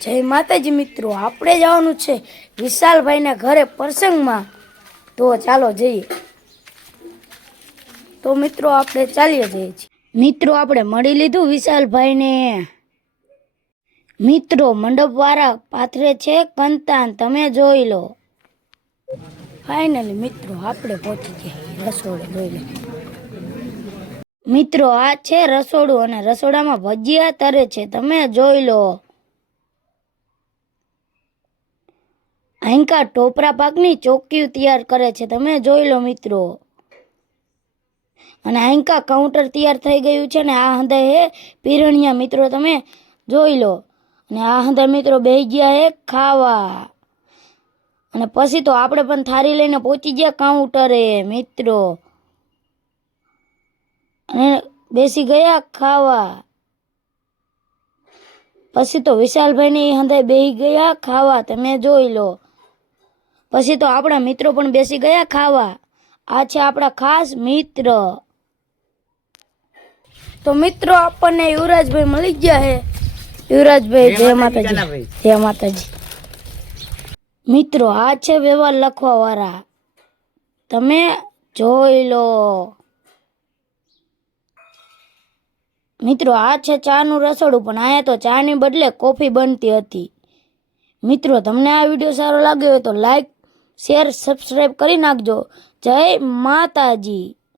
જય માતાજી મિત્રો, આપણે જવાનું છે વિશાલભાઈના ઘરે પ્રસંગમાં. તો ચાલો જઈએ. તો મિત્રો આપણે ચાલીએ જઈએ છીએ. મિત્રો આપણે મળી લીધું વિશાલભાઈને. મિત્રો મંડપવાળા પાથરે છે કંતાન, તમે જોઈ લો. ફાઇનલી મિત્રો આપણે પહોંચી ગયા રસોડે. જોઈ લો મિત્રો, આ છે રસોડું અને રસોડામાં ભજીયા તરે છે, તમે જોઈ લો. આંકા ટોપરા પાકની ચોકીઓ તૈયાર કરે છે, તમે જોઈ લો મિત્રો. અને આંકા કાઉન્ટર તૈયાર થઈ ગયું છે ને આ હંધા હે પીરણિયા મિત્રો, તમે જોઈ લો. અને આ હંધા મિત્રો બેહી ગયા હે ખાવા. અને પછી તો આપણે પણ થાળી લઈને પહોંચી ગયા કાઉન્ટરે મિત્રો, અને બેસી ગયા ખાવા. પછી તો વિશાલભાઈને હંધે બેહી ગયા ખાવા, તમે જોઈ લો. પછી તો આપણા મિત્રો પણ બેસી ગયા ખાવા. આ છે આપણા ખાસ મિત્ર. તો મિત્રો આપણને યુવરાજભાઈ મળી ગયા હે. યુવરાજભાઈ જય માતાજી. જય માતાજી. મિત્રો આ છે વ્યવહાર લખવા વાળા, તમે જોઈ લો. મિત્રો આ છે ચાનું રસોડું, પણ અહીંયા તો ચાની બદલે કોફી બનતી હતી. મિત્રો તમને આ વિડીયો સારો લાગ્યો હોય તો લાઈક, શેર, સબસ્ક્રાઈબ કરી નાખજો. જય માતાજી.